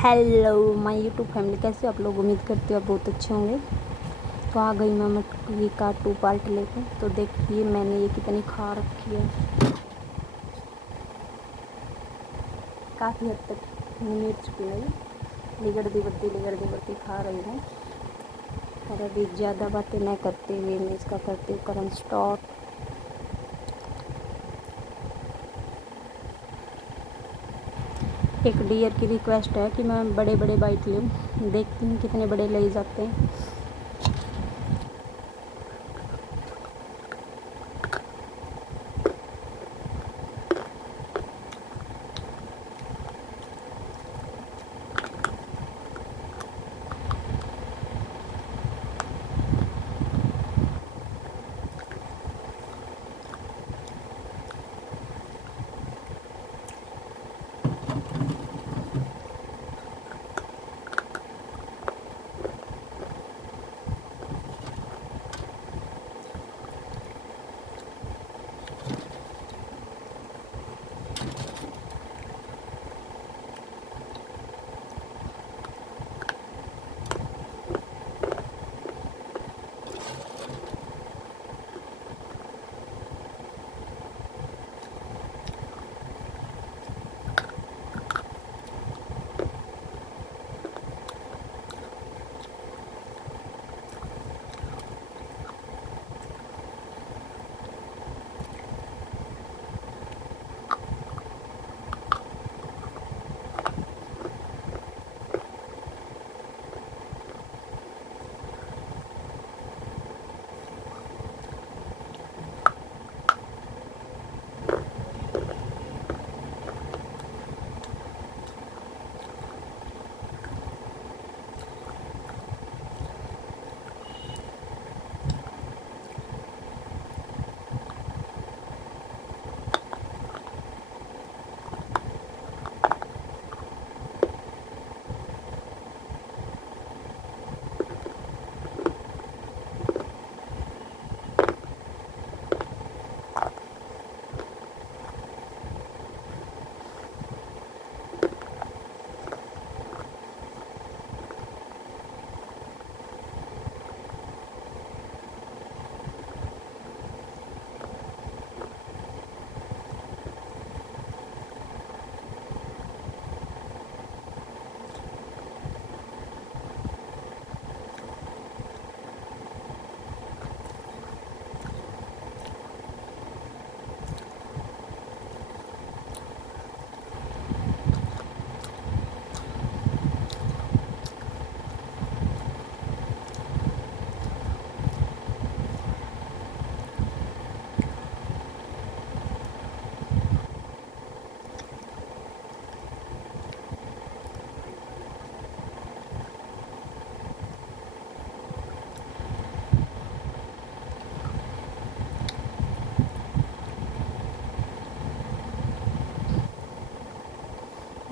Hello my YouTube family, कैसे आप लोग? उम्मीद करते हो आप बहुत अच्छे होंगे। तो आ गई मैं मटकी का 2 पार्ट लेके। तो देखिए मैंने ये कितनी खा रखी है, काफ़ी हद तक मिर्च की नहीं, लिगड़ती बढ़ती खा रही हूँ। और अभी ज़्यादा बातें न करते हुए मैं इसका करती हूँ करंट स्टार्ट। एक डियर की रिक्वेस्ट है कि मैं बड़े बड़े बाइट लूँ, देखती हूँ कितने बड़े ले जाते हैं।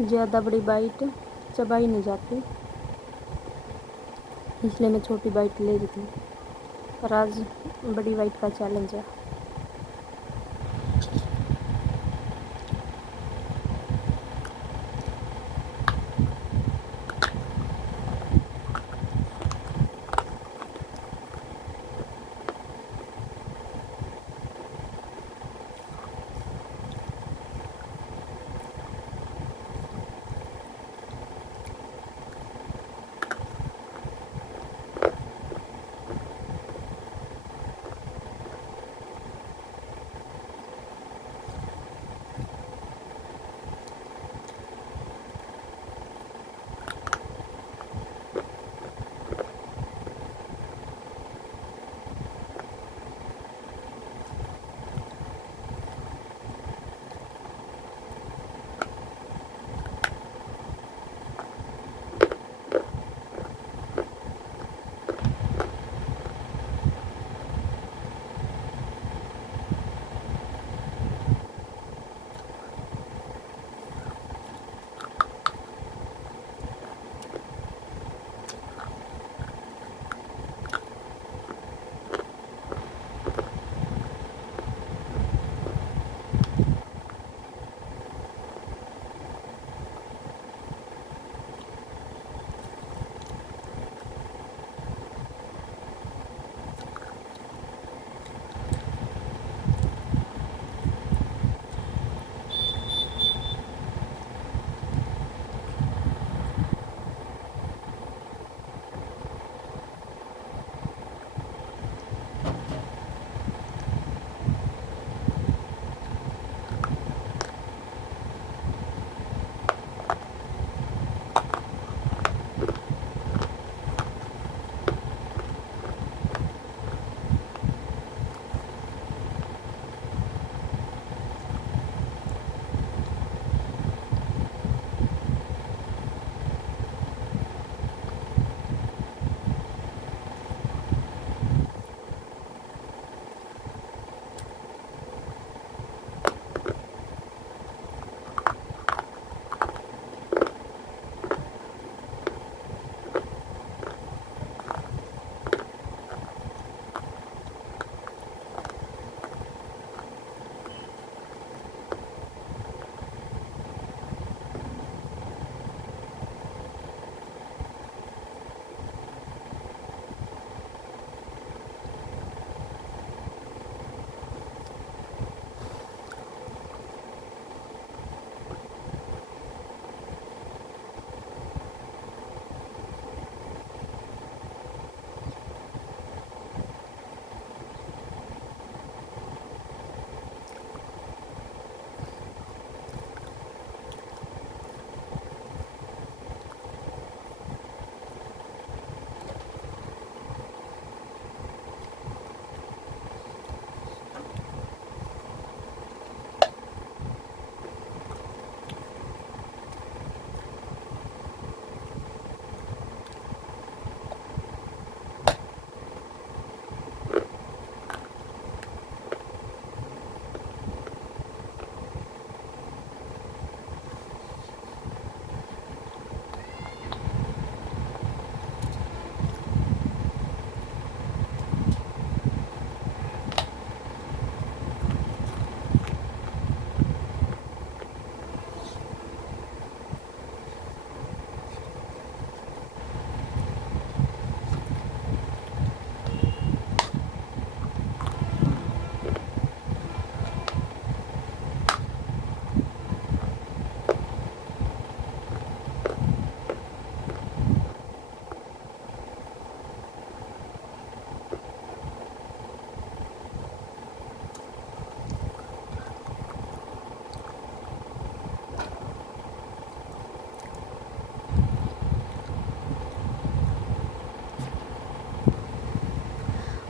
ज़्यादा बड़ी बाइट चबाई नहीं जाती, इसलिए मैं छोटी बाइट ले रही थी। पर आज बड़ी बाइट का चैलेंज है।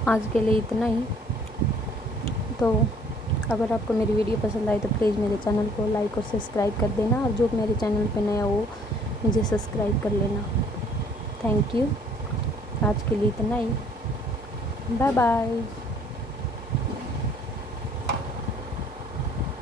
आज के लिए इतना ही। तो अगर आपको मेरी वीडियो पसंद आई तो प्लीज़ मेरे चैनल को लाइक और सब्सक्राइब कर देना, और जो मेरे चैनल पे नया हो मुझे सब्सक्राइब कर लेना। Thank you. आज के लिए इतना ही। Bye bye.